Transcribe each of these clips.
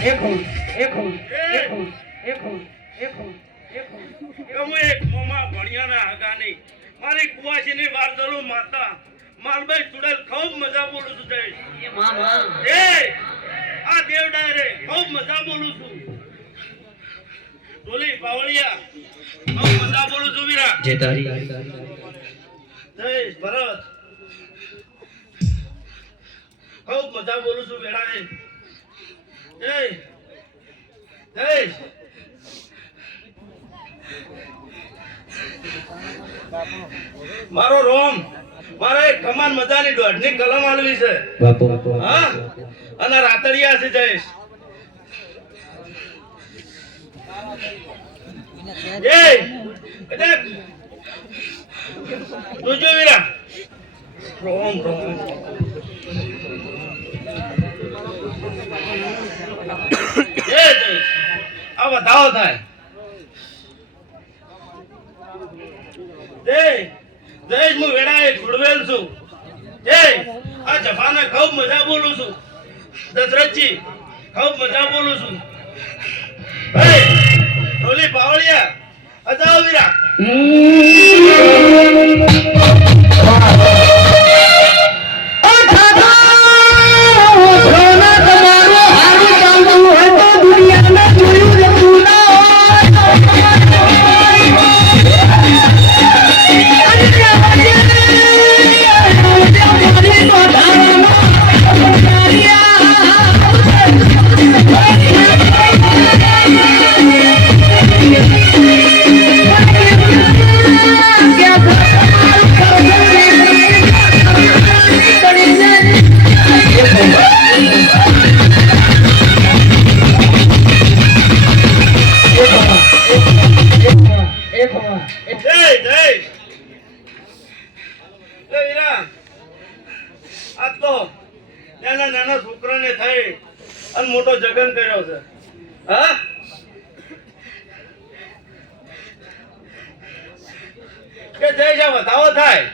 एक एक एक एक ગમે એક મોમાં ભણિયાના હગા નહીં. મારી કુવાસીની વારદળું માતા માલભાઈ ચુડેલ ખૂબ મજા બોલું છું જય એ આ દેવડા રે ખૂબ મજા બોલું છું. ડોલી પાવળિયા ખૂબ મજા બોલું છું વીરા. જય તારી. જય ભરત. ખૂબ મજા બોલું છું વેળાએ. જય જય. મારો રોમ મારે એક કમાન મજાની દોઢની કલમ આલવી છે. હા? અને રાતડિયા છે જયેશ. એ! જોજો વીરા. રોમ રોમ. એ જયેશ આ વધાવો થાય. જય. જયેશ હું વેળાએ ગુડવેલ છું. જય. આ જફાને ખૂબ મજા બોલું છું. દશરથજી, ખૂબ મજા બોલું છું. ભાઈ રોલી પાવળિયા અજાઓ આ તો નાના નાના છોકરાને થઈ અને મોટો જગન કર્યો છે. હા? કે જય જા બતાવો થાય?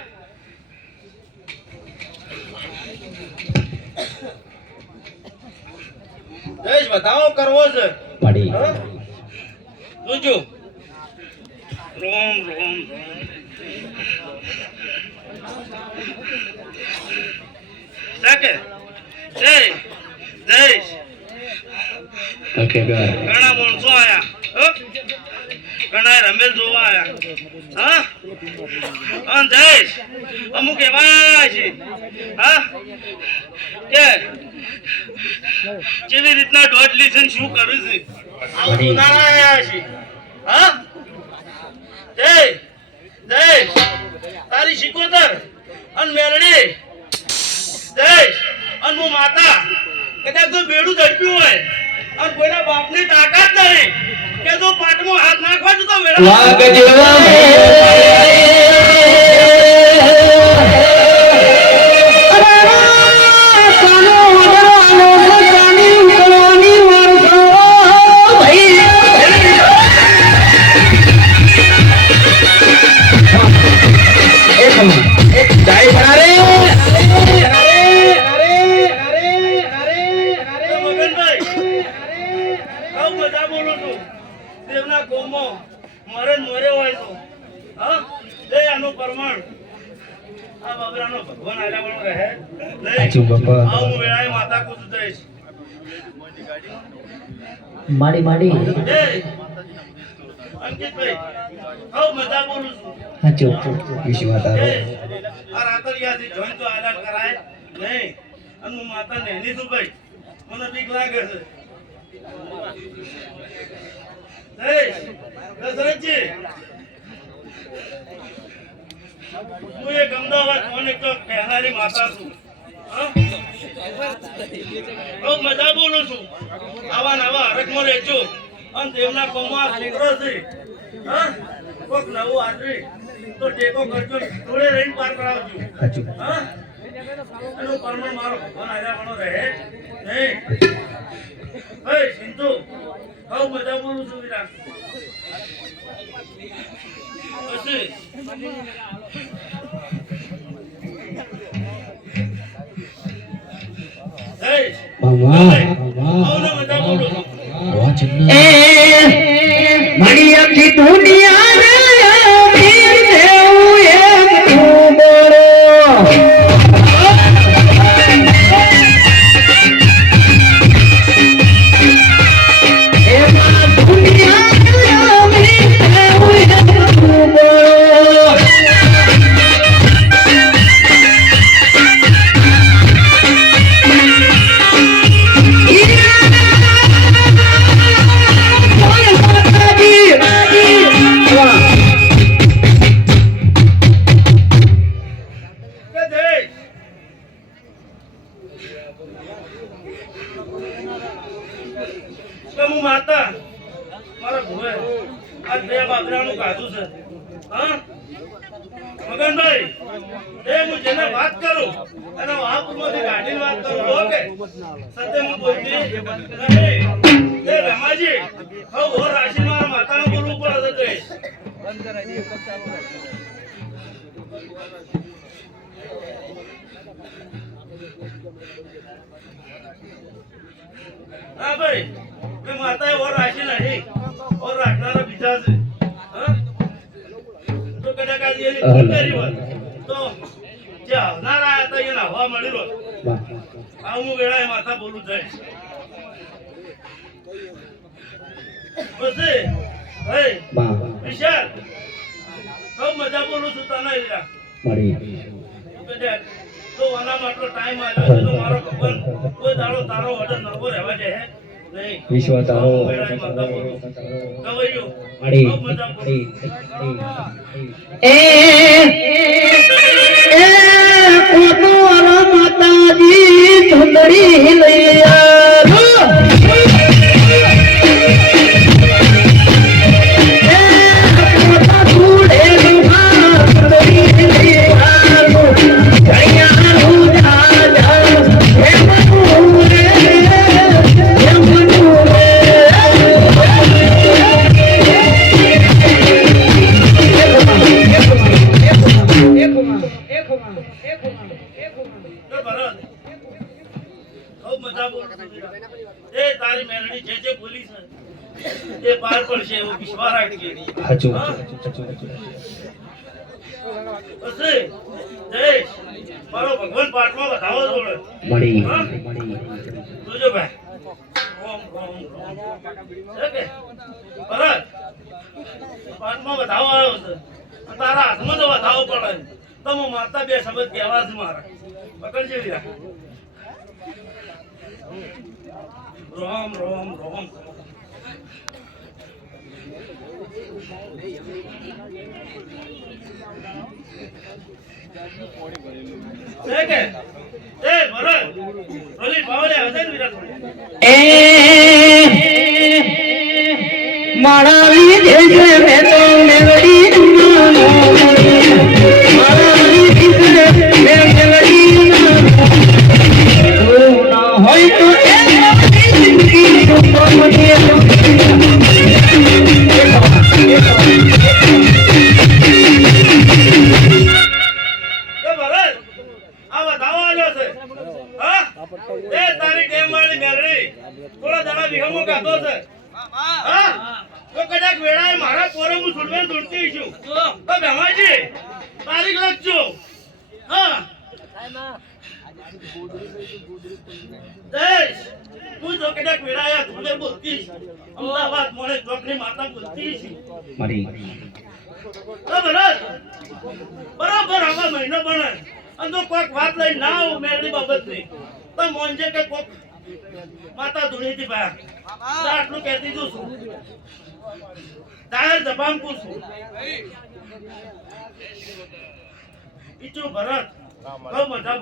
જયેશ બતાવો કરવો છે. પડી. જોજો. રોમ રોમ સાકે જય જયેશ ઘણા માણસો આયા. હો? ઘણા રમેલ જોવા આયા. હા? અન જયેશ અમુક એવા છે. હા? કે કેવી રીતના દોઢ લીધું શું કરું છે? આવું જોનારા આયા છે. હા? જય જયેશ તારી શિકોતર અને મેલડી. જય, અને હું માતા. કદાચ તો બેડું ઝડપ્યું હોય, અને કોઈના બાપની તાકાત નહીં, કે તો પાટમાં હાથ નાખવા જ તો મેળા બહુ મજા બોલું છું. દેવના કોમો મરે ને મરે હોય તો. હા? દે આનું પ્રમાણ. આ બાબરાનો ભગવાન આલા વાળો રહે. બાપા. આ હું વેળાએ માતા કૂદ દઈશ. માડી માડી. અંકિતભાઈ બહુ મજા બોલું છું. સાચું વિશ્વા એ. તારો આ રાતરિયાથી જોઈન તો આલાલ કરાય. નહીં. અને માતા નેની છું ભાઈ મને બીક લાગે છે. હું એક અમદાવાદ કોને તો કહેનારી માતા છું હા? મજા બોલું છું આવા નવા હરકમાં રહેજો અને તેમના કોમમાં છોકરો છે કોક નવું આદરી તો ટેકો કરજો થોડે રહીને પાર કરાવજો હા એનો પરમાણ મારો ભગવાન આજા રહે. નહીં. હે સિંધુ બોલું છું વિરાટ. પછી? ચંદન મારી આખી દુનિયા મારા ભુવે, આ બે બાબરાનું કાધું છે. હા? મગનભાઈ, એ હું જેને વાત કરું અને મહાપુરમાંથી કાઢીને વાત કરું, ઓકે? સત્ય હું બોલતી નહીં એ રમાજી હવે ઓર રાશિ મારા માતાને બોલવું પડે તે હા ભાઈ, એ માતાએ ઓર રાશિ નહીં રાખનારા બીજા છે. તો કદાચ આજે એની ભૂલ કરી હોત તો જે આવનારા હતા એને હવા મળી હોત આ હું વેળાએ માથા બોલું જઈશ. પછી હે? વિશાલ બહુ મજા બોલું છું તને મળી. કદાચ તો આના માટલો ટાઈમ આવ્યો છે તો મારો ખબર. કોઈ દાડો તારો વડે નરવો રહેવા દે હે નહીં વિશ્વ તારો હું વેળાએ માથા બોલું ગવાયું મળી બહુ મજા બોલું એ એ કોટવાલા માતાજી સુંદરી લઈ તારી મેલડી જે જે બોલી છે એ પાર પડશે એવો વિશ્વાસ રાખજે. સાચું હા? સાચું પછી જયેશ મારો ભગવાન પાઠમાં બતાવો થોડો મળી. જોજો ભાઈ. ઓમ ઓમ પાઠમાં વધાવો આવ્યો છે. તારા હાથમાં તો વધાવો પડે. તો હું માતા બે શબ્દ કહેવા છે મારા. પકડજે વીરા. રોમ રોમ રોમ. લીધે છે મેં તો મેલડી ભરત બરાબર. આવા મહિનો બને. અને તો કોઈક વાત લઈ ના આવું મેળવી બાબતની તો મોંજે કે કોક માતા ધૂળીથી બહાર. આટલું કહેતી છું છું જાહેર જબાન પૂછું ઈચું ભરત બહુ મજા